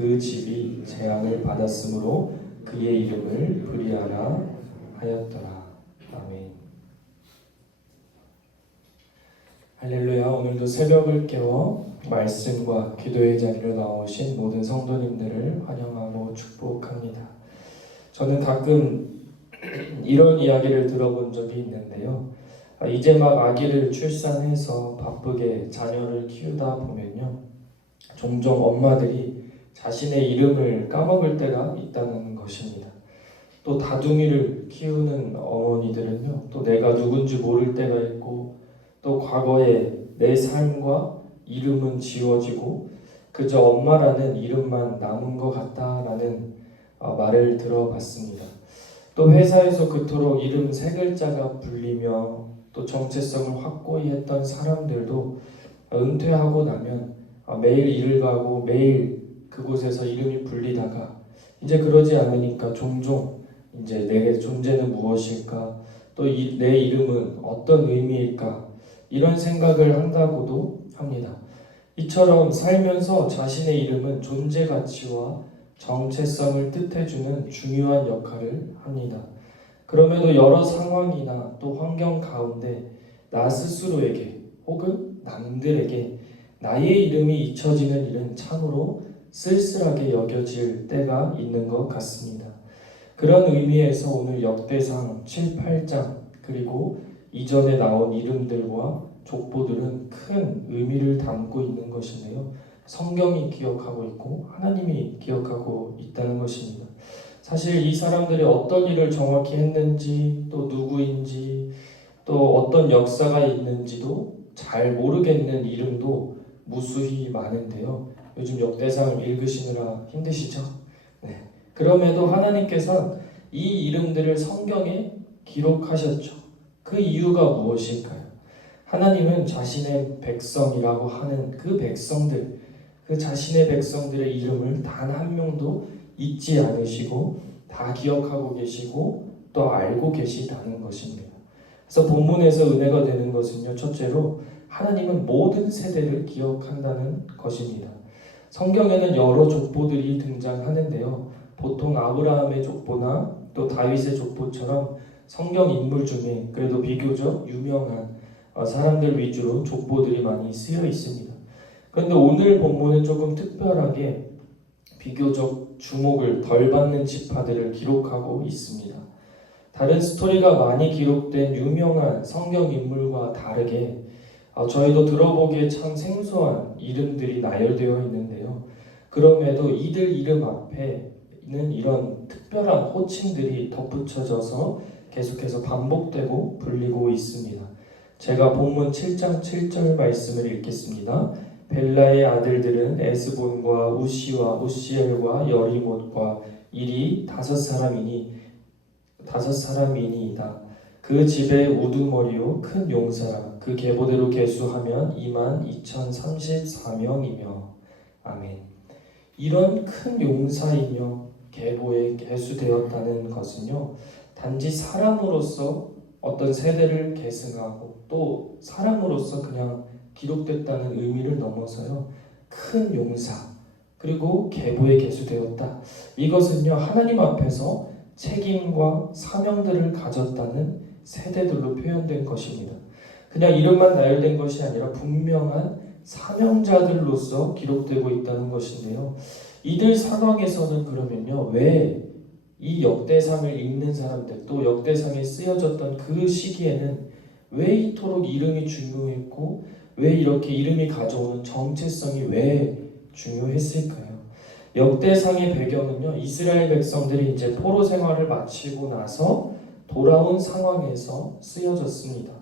그 집이 재앙을 받았으므로 그의 이름을 브리아라 하였더라. 아멘. 할렐루야. 오늘도 새벽을 깨워 말씀과 기도의 자리로 나오신 모든 성도님들을 환영하고 축복합니다. 저는 가끔 이런 이야기를 들어본 적이 있는데요. 이제 막 아기를 출산해서 바쁘게 자녀를 키우다 보면요, 종종 엄마들이 자신의 이름을 까먹을 때가 있다는 것입니다. 또 다둥이를 키우는 어머니들은요, 또 내가 누군지 모를 때가 있고, 또 과거의 내 삶과 이름은 지워지고 그저 엄마라는 이름만 남은 것 같다라는 말을 들어봤습니다. 또 회사에서 그토록 이름 세 글자가 불리며 또 정체성을 확고히 했던 사람들도 은퇴하고 나면 매일 일을 가고 매일 그곳에서 이름이 불리다가 이제 그러지 않으니까 종종 이제 내 존재는 무엇일까, 또 내 이름은 어떤 의미일까, 이런 생각을 한다고도 합니다. 이처럼 살면서 자신의 이름은 존재 가치와 정체성을 뜻해주는 중요한 역할을 합니다. 그럼에도 여러 상황이나 또 환경 가운데 나 스스로에게 혹은 남들에게 나의 이름이 잊혀지는 일은 참으로 쓸쓸하게 여겨질 때가 있는 것 같습니다. 그런 의미에서 오늘 역대상 7, 8장 그리고 이전에 나온 이름들과 족보들은 큰 의미를 담고 있는 것인데요. 성경이 기억하고 있고 하나님이 기억하고 있다는 것입니다. 사실 이 사람들이 어떤 일을 정확히 했는지, 또 누구인지, 또 어떤 역사가 있는지도 잘 모르겠는 이름도 무수히 많은데요. 요즘 역대상 읽으시느라 힘드시죠? 네. 그럼에도 하나님께서 이 이름들을 성경에 기록하셨죠. 그 이유가 무엇일까요? 하나님은 자신의 백성이라고 하는 그 백성들, 그 자신의 백성들의 이름을 단 한 명도 잊지 않으시고 다 기억하고 계시고 또 알고 계시다는 것입니다. 그래서 본문에서 은혜가 되는 것은요, 첫째로 하나님은 모든 세대를 기억한다는 것입니다. 성경에는 여러 족보들이 등장하는데요. 보통 아브라함의 족보나 또 다윗의 족보처럼 성경 인물 중에 그래도 비교적 유명한 사람들 위주로 족보들이 많이 쓰여 있습니다. 그런데 오늘 본문은 조금 특별하게 비교적 주목을 덜 받는 지파들을 기록하고 있습니다. 다른 스토리가 많이 기록된 유명한 성경 인물과 다르게 저희도 들어보기에 참 생소한 이름들이 나열되어 있는데요. 그럼에도 이들 이름 앞에는 이런 특별한 호칭들이 덧붙여져서 계속해서 반복되고 불리고 있습니다. 제가 본문 7장 7절 말씀을 읽겠습니다. 벨라의 아들들은 에스본과 우시와 우시엘과 여리못과 일이 다섯 사람이니이다. 그 집의 우두머리요 큰 용사라. 그 계보대로 계수하면 22,034명이며 아멘. 이런 큰 용사이며 계보에 계수되었다는 것은요, 단지 사람으로서 어떤 세대를 계승하고 또 사람으로서 그냥 기록됐다는 의미를 넘어서요, 큰 용사 그리고 계보에 계수되었다. 이것은요, 하나님 앞에서 책임과 사명들을 가졌다는 세대들로 표현된 것입니다. 그냥 이름만 나열된 것이 아니라 분명한 사명자들로서 기록되고 있다는 것인데요. 이들 상황에서는 그러면요, 왜 이 역대상을 읽는 사람들, 또 역대상에 쓰여졌던 그 시기에는 왜 이토록 이름이 중요했고 왜 이렇게 이름이 가져오는 정체성이 왜 중요했을까요? 역대상의 배경은요, 이스라엘 백성들이 이제 포로 생활을 마치고 나서 돌아온 상황에서 쓰여졌습니다.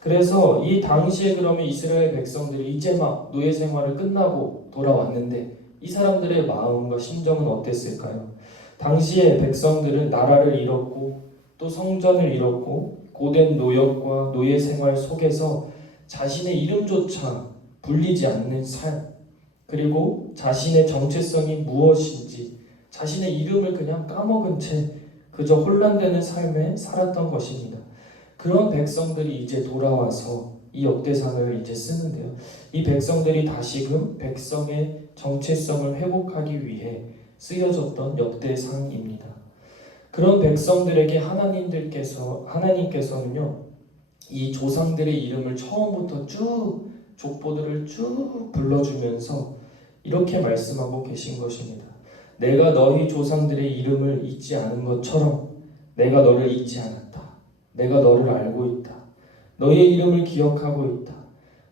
그래서 이 당시에 그러면 이스라엘 백성들이 이제 막 노예 생활을 끝나고 돌아왔는데 이 사람들의 마음과 심정은 어땠을까요? 당시의 백성들은 나라를 잃었고 또 성전을 잃었고 고된 노역과 노예 생활 속에서 자신의 이름조차 불리지 않는 삶, 그리고 자신의 정체성이 무엇인지 자신의 이름을 그냥 까먹은 채 그저 혼란되는 삶에 살았던 것입니다. 그런 백성들이 이제 돌아와서 이 역대상을 이제 쓰는데요. 이 백성들이 다시금 백성의 정체성을 회복하기 위해 쓰여졌던 역대상입니다. 그런 백성들에게 하나님께서는요, 이 조상들의 이름을 처음부터 쭉 족보들을 쭉 불러주면서 이렇게 말씀하고 계신 것입니다. 내가 너희 조상들의 이름을 잊지 않은 것처럼 내가 너를 잊지 않았다. 내가 너를 알고 있다. 너의 이름을 기억하고 있다.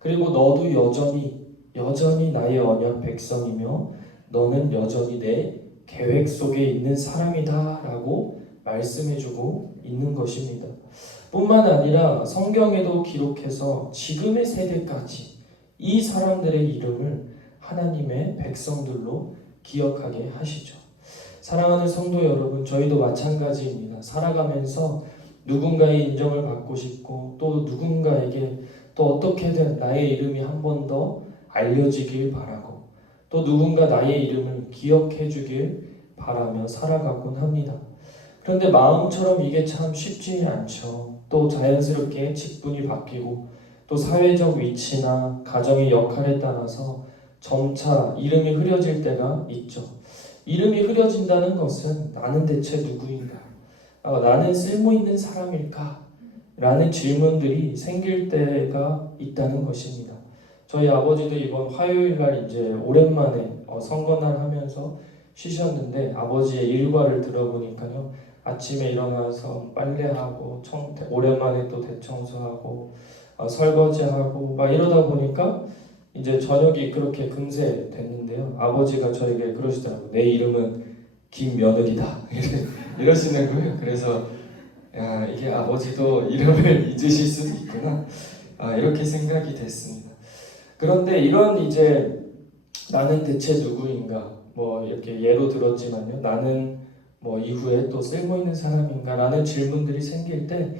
그리고 너도 여전히 나의 언약 백성이며 너는 여전히 내 계획 속에 있는 사람이다 라고 말씀해주고 있는 것입니다. 뿐만 아니라 성경에도 기록해서 지금의 세대까지 이 사람들의 이름을 하나님의 백성들로 기억하게 하시죠. 사랑하는 성도 여러분, 저희도 마찬가지입니다. 살아가면서 누군가의 인정을 받고 싶고 또 누군가에게 또 어떻게든 나의 이름이 한 번 더 알려지길 바라고 또 누군가 나의 이름을 기억해 주길 바라며 살아가곤 합니다. 그런데 마음처럼 이게 참 쉽지 않죠. 또 자연스럽게 직분이 바뀌고 또 사회적 위치나 가정의 역할에 따라서 점차 이름이 흐려질 때가 있죠. 이름이 흐려진다는 것은 나는 대체 누구인가? 나는 쓸모있는 사람일까? 라는 질문들이 생길 때가 있다는 것입니다. 저희 아버지도 이번 화요일 날 이제 오랜만에 선거날 하면서 쉬셨는데 아버지의 일과를 들어보니까요. 아침에 일어나서 빨래하고 오랜만에 또 대청소하고 설거지하고 막 이러다 보니까 이제 저녁이 그렇게 금세 됐는데요. 아버지가 저에게 그러시더라고요. 내 이름은 김며느리다 이러시는 거예요. 그래서 야, 이게 아버지도 이름을 잊으실 수도 있구나 이렇게 생각이 됐습니다. 그런데 이런 이제 나는 대체 누구인가 뭐 이렇게 예로 들었지만요. 나는 뭐 이후에 또 쓸모있는 사람인가 라는 질문들이 생길 때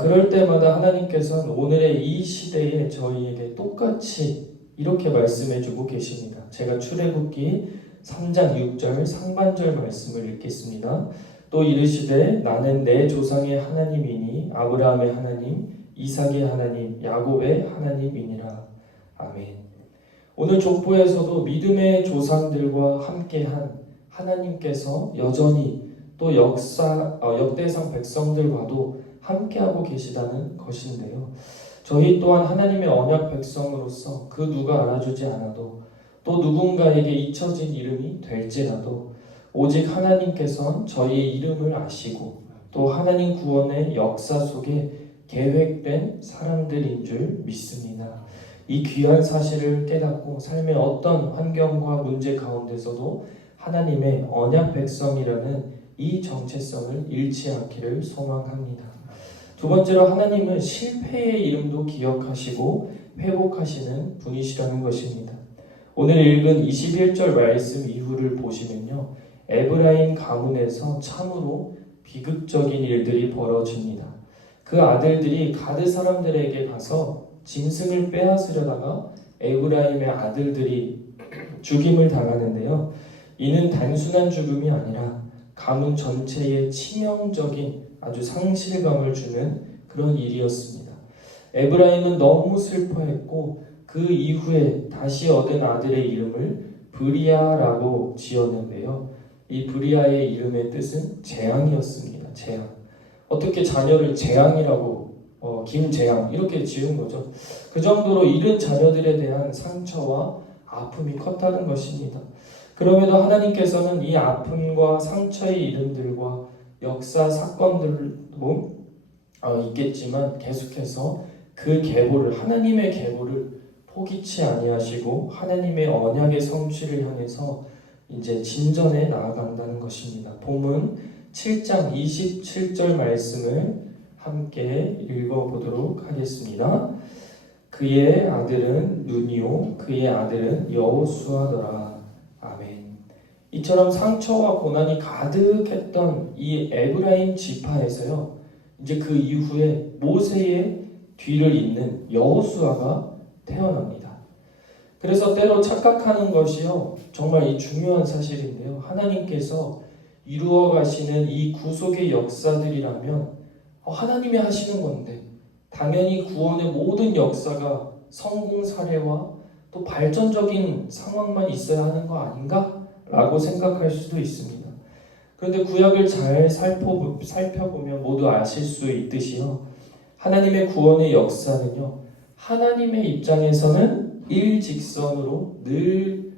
그럴 때마다 하나님께서는 오늘의 이 시대에 저희에게 똑같이 이렇게 말씀해주고 계십니다. 제가 출애굽기 3장 6절 상반절 말씀을 읽겠습니다. 또 이르시되 나는 내 조상의 하나님이니 아브라함의 하나님, 이삭의 하나님, 야곱의 하나님이니라. 아멘. 오늘 족보에서도 믿음의 조상들과 함께한 하나님께서 여전히 또 역대상 백성들과도 함께하고 계시다는 것인데요. 저희 또한 하나님의 언약 백성으로서 그 누가 알아주지 않아도 또 누군가에게 잊혀진 이름이 될지라도 오직 하나님께서는 저희의 이름을 아시고 또 하나님 구원의 역사 속에 계획된 사람들인 줄 믿습니다. 이 귀한 사실을 깨닫고 삶의 어떤 환경과 문제 가운데서도 하나님의 언약 백성이라는 이 정체성을 잃지 않기를 소망합니다. 두 번째로 하나님은 실패의 이름도 기억하시고 회복하시는 분이시라는 것입니다. 오늘 읽은 21절 말씀 이후를 보시면요. 에브라임 가문에서 참으로 비극적인 일들이 벌어집니다. 그 아들들이 가드 사람들에게 가서 짐승을 빼앗으려다가 에브라임의 아들들이 죽임을 당하는데요. 이는 단순한 죽음이 아니라 가문 전체에 치명적인 아주 상실감을 주는 그런 일이었습니다. 에브라임은 너무 슬퍼했고 그 이후에 다시 얻은 아들의 이름을 브리아라고 지었는데요. 이 브리아의 이름의 뜻은 재앙이었습니다. 재앙. 어떻게 자녀를 재앙이라고 김재앙 이렇게 지은 거죠. 그 정도로 잃은 자녀들에 대한 상처와 아픔이 컸다는 것입니다. 그럼에도 하나님께서는 이 아픔과 상처의 이름들과 역사 사건들도 있겠지만 계속해서 그 계보를 하나님의 계보를 포기치 아니하시고 하나님의 언약의 성취를 향해서 이제 진전해 나아간다는 것입니다. 본문 7장 27절 말씀을 함께 읽어보도록 하겠습니다. 그의 아들은 눈이요 그의 아들은 여호수아더라. 아멘. 이처럼 상처와 고난이 가득했던 이 에브라임 지파에서요. 이제 그 이후에 모세의 뒤를 잇는 여호수아가 태어납니다. 그래서 때로 착각하는 것이요. 정말 이 중요한 사실인데요. 하나님께서 이루어 가시는 이 구속의 역사들이라면 하나님이 하시는 건데 당연히 구원의 모든 역사가 성공 사례와 또 발전적인 상황만 있어야 하는 거 아닌가? 라고 생각할 수도 있습니다. 그런데 구약을 잘 살펴보면 모두 아실 수 있듯이요. 하나님의 구원의 역사는요. 하나님의 입장에서는 일직선으로 늘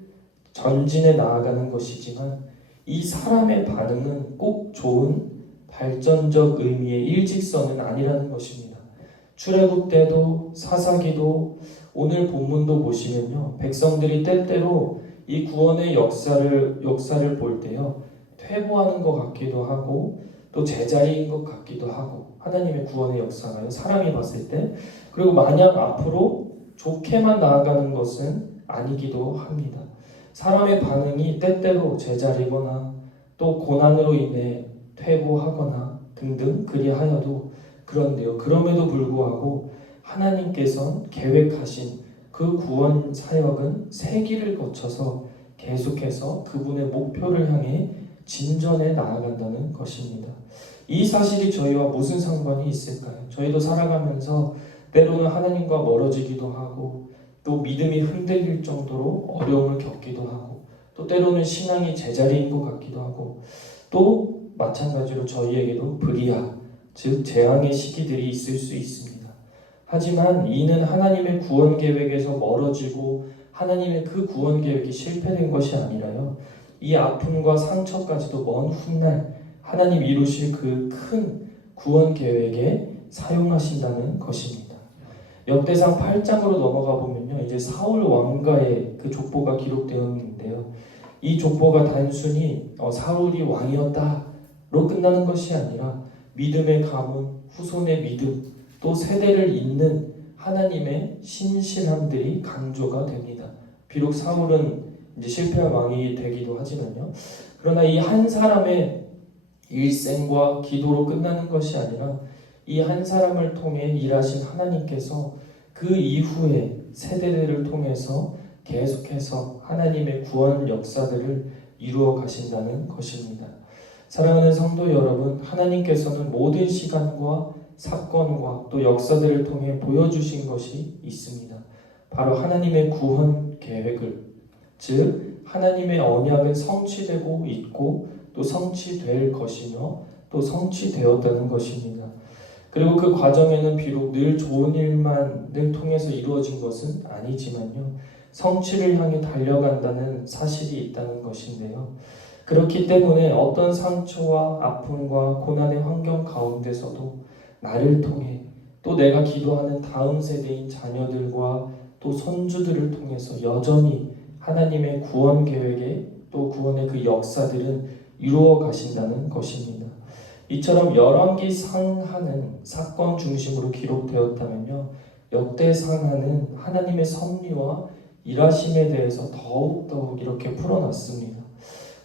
전진해 나아가는 것이지만 이 사람의 반응은 꼭 좋은 발전적 의미의 일직선은 아니라는 것입니다. 출애굽 때도 사사기도 오늘 본문도 보시면요. 백성들이 때때로 이 구원의 역사를 볼 때요. 퇴보하는 것 같기도 하고 또 제자리인 것 같기도 하고 하나님의 구원의 역사가요. 사람이 봤을 때 그리고 마냥 앞으로 좋게만 나아가는 것은 아니기도 합니다. 사람의 반응이 때때로 제자리거나 또 고난으로 인해 퇴보하거나 등등 그리하여도 그런데요. 그럼에도 불구하고 하나님께서는 계획하신 그 구원 사역은 세기를 거쳐서 계속해서 그분의 목표를 향해 진전해 나아간다는 것입니다. 이 사실이 저희와 무슨 상관이 있을까요? 저희도 살아가면서 때로는 하나님과 멀어지기도 하고 또 믿음이 흔들릴 정도로 어려움을 겪기도 하고 또 때로는 신앙이 제자리인 것 같기도 하고 또 마찬가지로 저희에게도 불의야 즉 재앙의 시기들이 있을 수 있습니다. 하지만 이는 하나님의 구원 계획에서 멀어지고 하나님의 그 구원 계획이 실패된 것이 아니라요. 이 아픔과 상처까지도 먼 훗날 하나님 이루실 그 큰 구원 계획에 사용하신다는 것입니다. 역대상 8장으로 넘어가 보면요. 이제 사울 왕가의 그 족보가 기록되어 있는데요. 이 족보가 단순히 사울이 왕이었다로 끝나는 것이 아니라 믿음의 가문, 후손의 믿음, 또 세대를 잇는 하나님의 신실함들이 강조가 됩니다. 비록 사울은 이제 실패한 왕이 되기도 하지만요. 그러나 이 한 사람의 일생과 기도로 끝나는 것이 아니라 이 한 사람을 통해 일하신 하나님께서 그 이후에 세대들을 통해서 계속해서 하나님의 구원 역사들을 이루어 가신다는 것입니다. 사랑하는 성도 여러분, 하나님께서는 모든 시간과 사건과 또 역사들을 통해 보여주신 것이 있습니다. 바로 하나님의 구원 계획을, 즉 하나님의 언약은 성취되고 있고 또 성취될 것이며 또 성취되었다는 것입니다. 그리고 그 과정에는 비록 늘 좋은 일만을 통해서 이루어진 것은 아니지만요. 성취를 향해 달려간다는 사실이 있다는 것인데요. 그렇기 때문에 어떤 상처와 아픔과 고난의 환경 가운데서도 나를 통해 또 내가 기도하는 다음 세대인 자녀들과 또 손주들을 통해서 여전히 하나님의 구원 계획에 또 구원의 그 역사들은 이루어 가신다는 것입니다. 이처럼 열왕기 상하는 사건 중심으로 기록되었다면요. 역대 상하는 하나님의 섭리와 일하심에 대해서 더욱 이렇게 풀어놨습니다.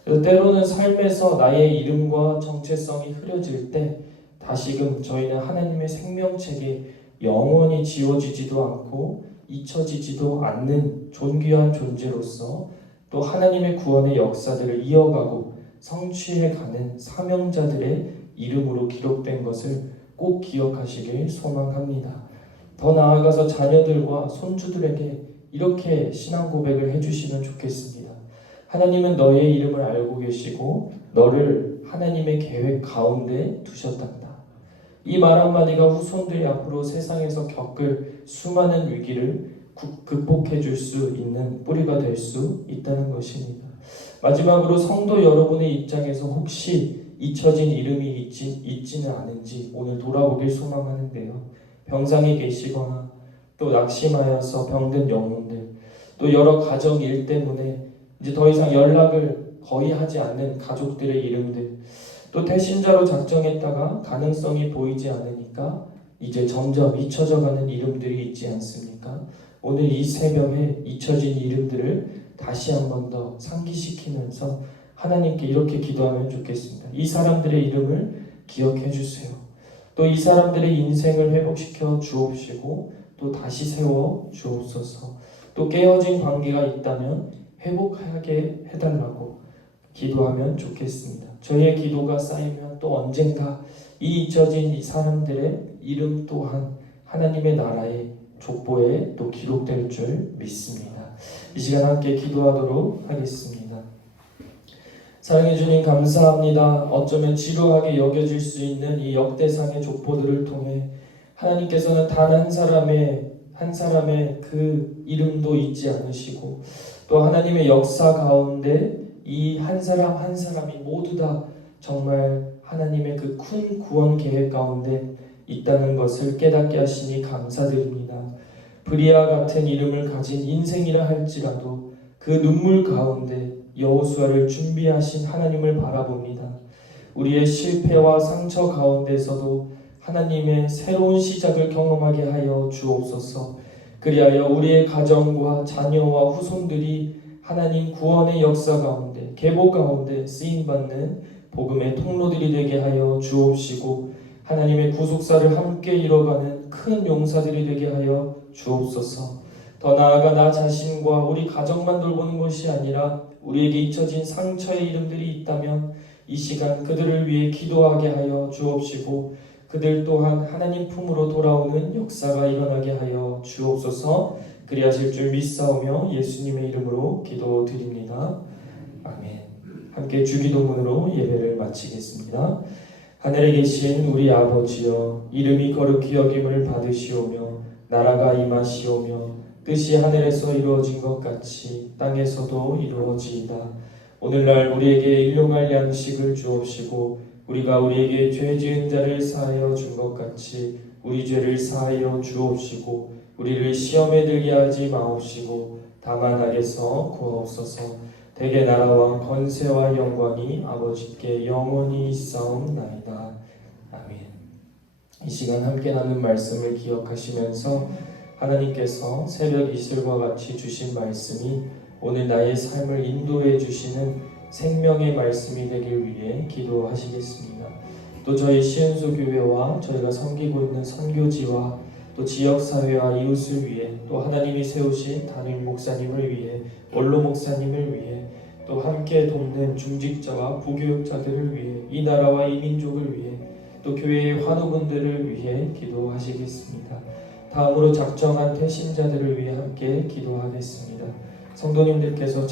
그래서 때로는 삶에서 나의 이름과 정체성이 흐려질 때 다시금 저희는 하나님의 생명책에 영원히 지워지지도 않고 잊혀지지도 않는 존귀한 존재로서 또 하나님의 구원의 역사들을 이어가고 성취해가는 사명자들의 이름으로 기록된 것을 꼭 기억하시길 소망합니다. 더 나아가서 자녀들과 손주들에게 이렇게 신앙 고백을 해주시면 좋겠습니다. 하나님은 너의 이름을 알고 계시고 너를 하나님의 계획 가운데 두셨단다. 이 말 한마디가 후손들이 앞으로 세상에서 겪을 수많은 위기를 극복해 줄 수 있는 뿌리가 될 수 있다는 것입니다. 마지막으로 성도 여러분의 입장에서 혹시 잊혀진 이름이 있지는 않은지 오늘 돌아보길 소망하는데요. 병상에 계시거나 또 낙심하여서 병든 영혼들, 또 여러 가정 일 때문에 이제 더 이상 연락을 거의 하지 않는 가족들의 이름들, 또 태신자로 작정했다가 가능성이 보이지 않으니까 이제 점점 잊혀져가는 이름들이 있지 않습니까? 오늘 이 새벽에 잊혀진 이름들을 다시 한 번 더 상기시키면서 하나님께 이렇게 기도하면 좋겠습니다. 이 사람들의 이름을 기억해 주세요. 또 이 사람들의 인생을 회복시켜 주옵시고 또 다시 세워 주옵소서. 또 깨어진 관계가 있다면 회복하게 해달라고 기도하면 좋겠습니다. 저희의 기도가 쌓이면 또 언젠가 이 잊혀진 이 사람들의 이름 또한 하나님의 나라의 족보에 또 기록될 줄 믿습니다. 이 시간 함께 기도하도록 하겠습니다. 사랑해 주님 감사합니다. 어쩌면 지루하게 여겨질 수 있는 이 역대상의 족보들을 통해 하나님께서는 단 한 사람의 그 이름도 잊지 않으시고 또 하나님의 역사 가운데 이 한 사람 한 사람이 모두 다 정말 하나님의 그 큰 구원 계획 가운데 있다는 것을 깨닫게 하시니 감사드립니다. 브리아 같은 이름을 가진 인생이라 할지라도 그 눈물 가운데 여호수아를 준비하신 하나님을 바라봅니다. 우리의 실패와 상처 가운데서도 하나님의 새로운 시작을 경험하게 하여 주옵소서. 그리하여 우리의 가정과 자녀와 후손들이 하나님 구원의 역사 가운데 계보 가운데 쓰임받는 복음의 통로들이 되게 하여 주옵시고 하나님의 구속사를 함께 이뤄가는 큰 용사들이 되게 하여 주옵소서. 더 나아가 나 자신과 우리 가정만 돌보는 것이 아니라 우리에게 잊혀진 상처의 이름들이 있다면 이 시간 그들을 위해 기도하게 하여 주옵시고 그들 또한 하나님 품으로 돌아오는 역사가 일어나게 하여 주옵소서. 그리하실 줄 믿사오며 예수님의 이름으로 기도드립니다. 아멘. 함께 주기도문으로 예배를 마치겠습니다. 하늘에 계신 우리 아버지여, 이름이 거룩히 여김을 받으시오며 나라가 임하시오며 뜻이 하늘에서 이루어진 것 같이 땅에서도 이루어지이다. 오늘날 우리에게 일용할 양식을 주옵시고 우리가 우리에게 죄 지은 자를 사하여 준 것 같이 우리 죄를 사하여 주옵시고 우리를 시험에 들게 하지 마옵시고 다만 악에서 구하옵소서. 대개 나라와 권세와 영광이 아버지께 영원히 있사옵나이다. 아멘. 이 시간 함께 나눈 말씀을 기억하시면서 하나님께서 새벽 이슬과 같이 주신 말씀이 오늘 나의 삶을 인도해 주시는 생명의 말씀이 되길 위해 기도하시겠습니다. 또 저희 시은소 교회와 저희가 섬기고 있는 선교지와 또 지역사회와 이웃을 위해 또 하나님이 세우신 담임 목사님을 위해 원로 목사님을 위해 또 함께 돕는 중직자와 부교육자들을 위해 이 나라와 이 민족을 위해 또 교회의 환우분들을 위해 기도하시겠습니다. 다음으로 작정한 태신자들을 위해 함께 기도하겠습니다. 성도님들께서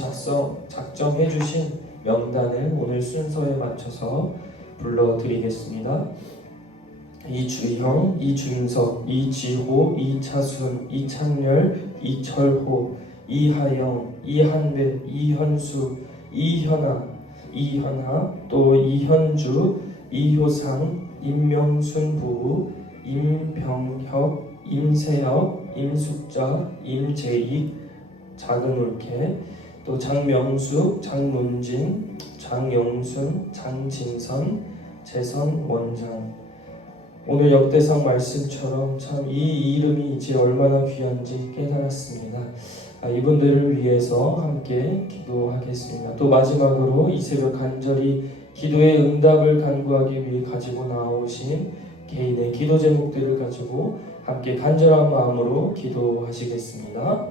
작정해 주신 명단을 오늘 순서에 맞춰서 불러드리겠습니다. 이주형, 이준석, 이지호, 이차순, 이창열, 이철호, 이하영, 이한배, 이현수, 이현아, 또 이현주, 이효상, 임명순 부부, 임병혁, 임세혁, 임숙자, 임재익, 작은울케, 또 장명숙, 장문진, 장영순, 장진선, 재선 원장. 오늘 역대상 말씀처럼 참 이 이름이 이제 얼마나 귀한지 깨달았습니다. 이분들을 위해서 함께 기도하겠습니다. 또 마지막으로 이 새벽 간절히 기도의 응답을 간구하기 위해 가지고 나오신 개인의 기도 제목들을 가지고 함께 간절한 마음으로 기도하시겠습니다.